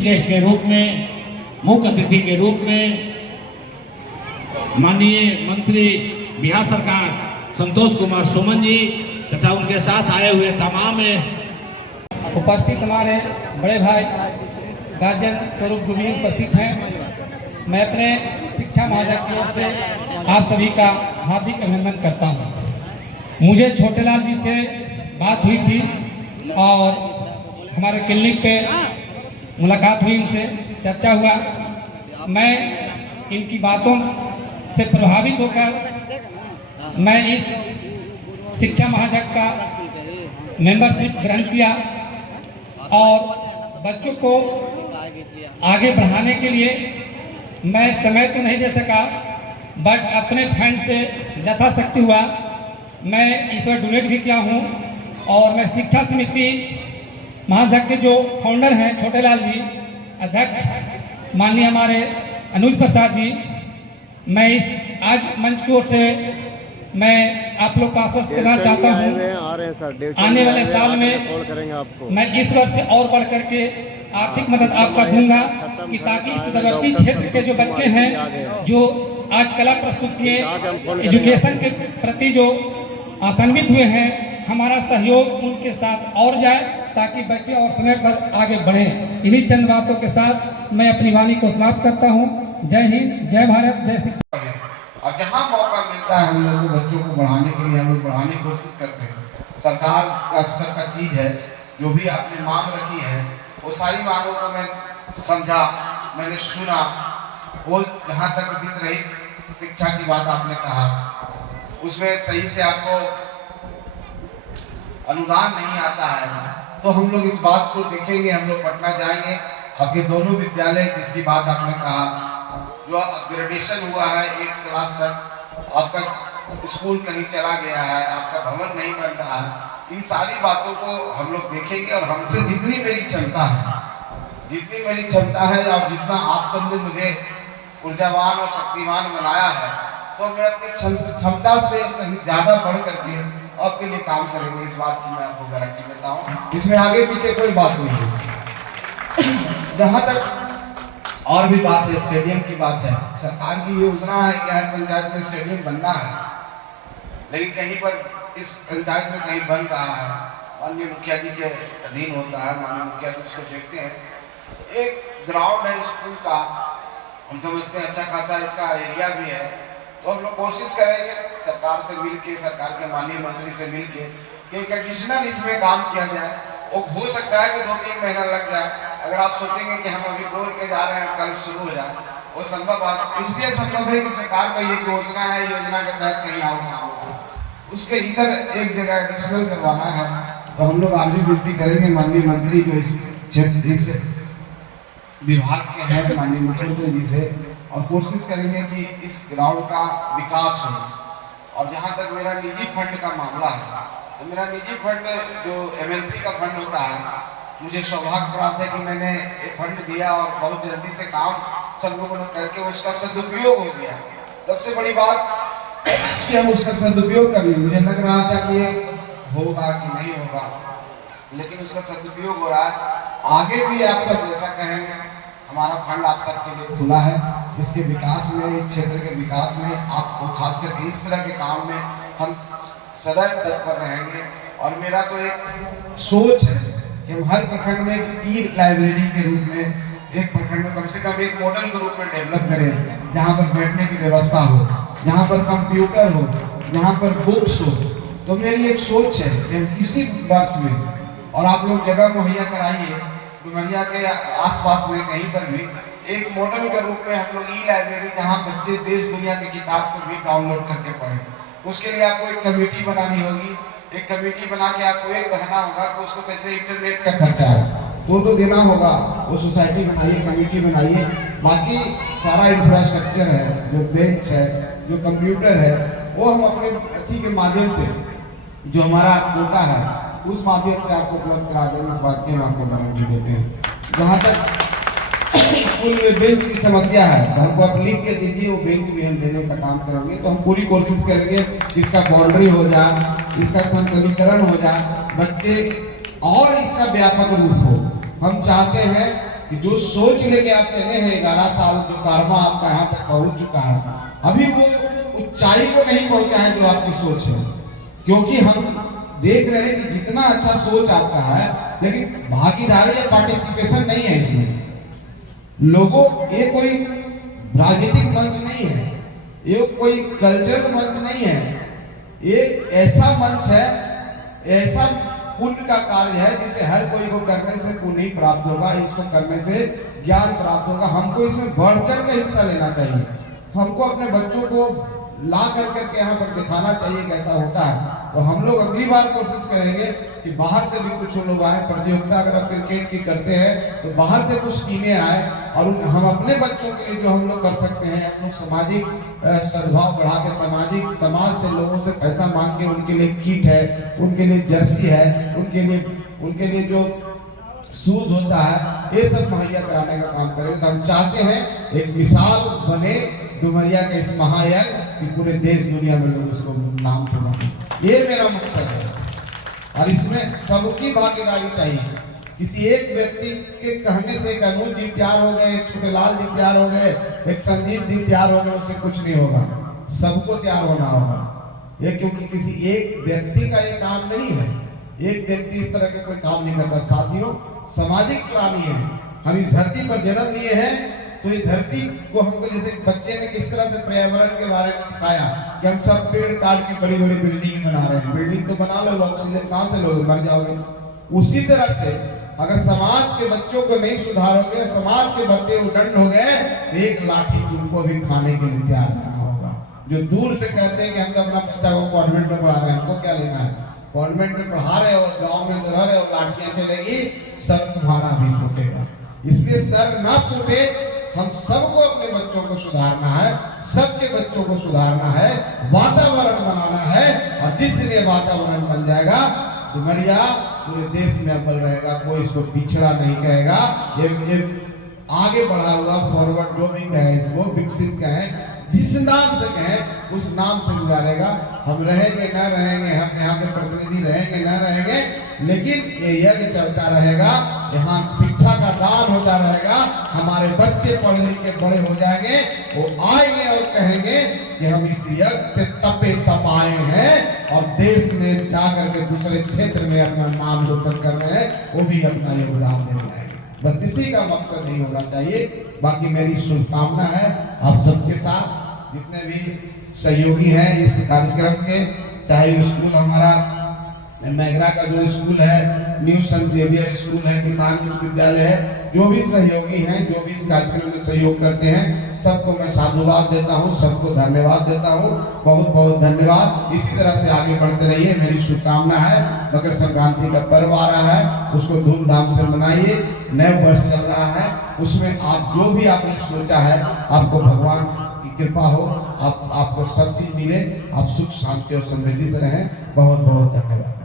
Guest के रूप में, मुख्य अतिथि के रूप में माननीय मंत्री बिहार सरकार संतोष कुमार सुमन जी तथा उनके साथ आए हुए तमाम उपस्थित हमारे बड़े भाई गार्जियन स्वरूप गुरु उपस्थित हैं। मैं अपने शिक्षा महाजन की ओर से आप सभी का हार्दिक अभिनंदन करता हूं। मुझे छोटेलाल जी से बात हुई थी और हमारे क्लिनिक पे मुलाकात हुई, इनसे चर्चा हुआ। मैं इनकी बातों से प्रभावित होकर मैं इस शिक्षा महाजन का मेंबरशिप ग्रहण किया और बच्चों को आगे बढ़ाने के लिए मैं समय तो नहीं दे सका, बट अपने फंड से यथाशक्ति हुआ मैं इस बार डोनेट भी किया हूँ। और मैं शिक्षा समिति महाजन के जो फाउंडर हैं छोटेलाल जी, अध्यक्ष माननीय हमारे अनुज प्रसाद जी, मैं इस आज मंच की ओर से मैं आप लोग का आश्वस्त करना चाहता हूँ, आने वाले साल में मैं इस वर्ष से और बढ़ करके आर्थिक मदद आपका दूंगा कि ताकि इस तटवर्ती क्षेत्र के जो बच्चे हैं जो आज कला प्रस्तुति एजुकेशन के प्रति जो आसान्वित हुए हैं, हमारा सहयोग उनके साथ और जाए ताकि बच्चे और समय पर आगे बढ़ें। इन्हीं चंद बातों के साथ मैं अपनी वाणी को समाप्त करता हूँ। जय हिंद, जय भारत, जय शिक्षा। और जहाँ मौका मिलता है हम लोग बच्चों को बढ़ाने के लिए हम लोग बढ़ाने की कोशिश करते हैं। सरकार का स्तर का चीज़ है, जो भी आपने मांग रखी है वो सारी मांगों को मैं समझा, मैंने सुना। वो जहाँ तक बीत रही शिक्षा की बात आपने कहा, उसमें सही से आपको अनुदान नहीं आता है, तो हम लोग इस बात को देखेंगे। हम लोग पटना जाएंगे, आपके दोनों विद्यालय जिसकी बात आपने कहा, जो अपग्रेडेशन हुआ है 8 क्लास तक, आपका स्कूल कहीं चला गया है, आपका भवन नहीं बन रहा है, इन सारी बातों को हम लोग देखेंगे। और हमसे जितनी मेरी क्षमता है, जितनी मेरी क्षमता है और जितना आप सब ने मुझे ऊर्जावान और शक्तिमान बनाया है, तो मैं अपनी क्षमता से कहीं ज़्यादा बढ़ करके आपके लिए काम करेंगे। इस बात की मैं आपको गारंटी देता हूँ, इसमें आगे पीछे कोई बात नहीं है। जहाँ तक और भी बात है, स्टेडियम की बात है, सरकार की योजना है कि हर पंचायत में स्टेडियम बनना है, लेकिन कहीं पर इस पंचायत में कहीं बन रहा है, माननीय मुखिया जी के अधीन होता है, माननीय मुखिया जी उसको देखते हैं। एक ग्राउंड है स्कूल का, हम समझते हैं अच्छा खासा इसका एरिया भी है, तो हम लोग कोशिश करेंगे सरकार से मिलके, सरकार के माननीय मंत्री से मिलके कि एक एडिशनल इसमें काम किया जाए। वो हो सकता है कि 2-3 महीना लग जाए। अगर आप सोचेंगे कि हम अभी बोल के जा रहे हैं कल शुरू हो जाए, वो संभव बात इसलिए संभव है कि सरकार का ये योजना है, योजना के तहत कहीं और काम हो, उसके इधर एक जगह एडिशनल करवाना है। तो हम लोग आगे विनती करेंगे माननीय मंत्री जो इस क्षेत्र इस विभाग के हैं, माननीय मुख्यमंत्री जी से, और कोशिश करेंगे कि इस ग्राउंड का विकास हो। और जहाँ तक मेरा निजी फंड का मामला है, तो मेरा निजी फंड जो MLC का फंड होता है, मुझे सौभाग्य प्राप्त है कि मैंने एक फंड दिया और बहुत जल्दी से काम सब लोगों ने करके उसका सदुपयोग हो गया। सबसे बड़ी बात कि हम उसका सदुपयोग कर लिए। मुझे लग रहा था कि ये होगा कि नहीं होगा, लेकिन उसका सदुपयोग हो रहा है। आगे भी आप सब जैसा कहेंगे, हमारा फंड आप सबके लिए खुला है। इसके विकास में, इस क्षेत्र के विकास में, आपको खास करके इस तरह के काम में हम सदैव तत्पर रहेंगे। और मेरा तो एक सोच है कि हम हर प्रखंड में एक ई-लाइब्रेरी के रूप में, एक प्रखंड में कम से कम एक मॉडल के रूप में डेवलप करें, जहाँ पर बैठने की व्यवस्था हो, जहाँ पर कंप्यूटर हो, जहाँ पर बुक्स हो। तो मेरी एक सोच है कि हम किसी वर्ष में, और आप लोग जगह मुहैया कराइए डुमरिया के आसपास में कहीं पर भी, एक मॉडल के रूप में हम लोग ई-लाइब्रेरी, जहाँ बच्चे देश दुनिया की किताब को भी डाउनलोड करके पढ़ें। उसके लिए आपको एक कमेटी बनानी होगी। एक कमेटी बना के आपको एक कहना होगा कि उसको कैसे इंटरनेट का खर्चा है तो देना होगा। वो सोसाइटी बनाइए, कमेटी बनाइए। बाकी सारा इंफ्रास्ट्रक्चर है, जो बेंच है, जो कंप्यूटर है, वो हम अपने अथी के माध्यम से, जो हमारा कोटा है, उस माध्यम से आपको उपलब्ध करा देंगे। इस बात की हम आपको गारंटी देते हैं। जहाँ तक स्कूल में बेंच की समस्या है, तो हमको आप लिख के दीजिए, वो बेंच भी हम देने का काम करेंगे। तो हम पूरी कोशिश करेंगे इसका बाउंड्री हो जाए, इसका संतुलीकरण हो जाए, बच्चे और इसका व्यापक रूप हो। हम चाहते हैं कि जो सोच लेके आप चले हैं 11 साल, जो कारवा आपका यहाँ तक पहुंच चुका है, अभी वो ऊंचाई को नहीं पहुंचा है जो आपकी सोच है। क्योंकि हम देख रहे हैं कि जितना अच्छा सोच आपका है, लेकिन भागीदारी या पार्टिसिपेशन नहीं है इसमें। लोगों, ये कोई राजनीतिक मंच नहीं है, ये कोई कल्चरल मंच नहीं है, ये ऐसा मंच है, ऐसा पुण्य का कार्य है जिसे हर कोई को करने से पुण्य प्राप्त होगा, इसको करने से ज्ञान प्राप्त होगा। हमको इसमें बढ़ चढ़ कर हिस्सा लेना चाहिए। हमको अपने बच्चों को ला करके यहाँ पर दिखाना चाहिए कैसा होता है। तो हम लोग अगली बार कोशिश करेंगे कि बाहर से भी कुछ लोग आए। प्रतियोगिता अगर आप क्रिकेट की करते हैं तो बाहर से कुछ टीमें आए और हम अपने बच्चों के लिए जो हम लोग कर सकते हैं, अपने सामाजिक सद्भाव बढ़ा के समाज से लोगों से पैसा मांग के उनके लिए किट है, उनके लिए जर्सी है, उनके लिए जो शूज होता है, ये सब मुहैया कराने का काम करेंगे। तो हम चाहते हैं एक मिसाल बने डुमरिया के इस महायज्ञ कि पूरे देश दुनिया में लोग इसको नाम से माने। ये मेरा मकसद है और इसमें सबकी भागीदारी चाहिए। किसी एक व्यक्ति के कहने से एक अनूप जी तैयार हो गए, एक छोटेलाल जी तैयार हो गए, एक संजीव जी तैयार हो गए, उससे कुछ नहीं होगा। सबको तैयार होना होगा। ये क्योंकि किसी एक व्यक्ति का ये काम नहीं है, एक व्यक्ति इस तरह के कोई काम नहीं करता। साथियों, सामाजिक प्राणी है, हम इस धरती पर जन्म लिए हैं, तो इस धरती को हमको, जैसे बच्चे ने किस तरह से पर्यावरण के बारे में सिखाया कि हम सब पेड़ काट के बड़ी बड़ी बिल्डिंग बना रहे हैं। बिल्डिंग तो बना लो, ऑक्सीजन कहाँ से लोगे, मर जाओगे। उसी तरह से अगर समाज के बच्चों को नहीं सुधारोगे, समाज के बच्चे उदंड हो गए, एक लाठी उनको भी खाने के लिए तैयार करना होगा। जो दूर से कहते हैं कि हम तो अपना बच्चा को कॉन्वेंट में पढ़ा रहे हैं, हमको क्या लेना है, कॉन्वेंट में पढ़ा रहे हो, गांव में रह रहे हो, लाठियां चलेगी, सर तुम्हारा भी टूटेगा। इसलिए सर ना टूटे, हम सबको अपने बच्चों को सुधारना है, सबके बच्चों को सुधारना है, वातावरण बनाना है। और जिस दिन ये वातावरण बन जाएगा, डुमरिया पूरे देश में अव्वल रहेगा, कोई इसको पिछड़ा नहीं कहेगा। ये आगे बढ़ा हुआ, फॉरवर्ड जो भी कहे, इसको विकसित कहे, जिस नाम से कहे उस नाम से जुड़ा रहेगा। हम रहेंगे न रहेंगे, हम यहाँ के प्रतिनिधि रहेंगे न रहेंगे, लेकिन ये यज्ञ चलता रहेगा। यहाँ शिक्षा का दान होता रहेगा। हमारे बच्चे पढ़ लिख के बड़े हो जाएंगे, वो आएंगे और कहेंगे कि हम इस यज्ञ से तपे तपाए हैं और देश में जाकर के दूसरे क्षेत्र में अपना नाम रोशन कर रहे हैं, वो भी अपना योगदान दे रहे हैं। बस इसी का मकसद नहीं होना चाहिए। बाकी मेरी शुभकामना है आप सबके साथ, जितने भी सहयोगी हैं इस कार्यक्रम के, चाहे स्कूल हमारा मैगरा का जो स्कूल है, न्यू संत जेवियर स्कूल है, किसान विद्यालय है, जो भी सहयोगी हैं, जो भी इस कार्यक्रम में सहयोग करते हैं, सबको मैं साधुवाद देता हूं, सबको धन्यवाद देता हूं। बहुत बहुत धन्यवाद। इसी तरह से आगे बढ़ते रहिए, मेरी शुभकामना है। मकर संक्रांति का पर्व आ रहा है, उसको धूमधाम से मनाइए। नया वर्ष चल रहा है, उसमें आप जो भी आपने सोचा है, आपको भगवान की कृपा हो, आपको सब चीज मिले, आप सुख शांति और समृद्धि से रहें। बहुत बहुत धन्यवाद।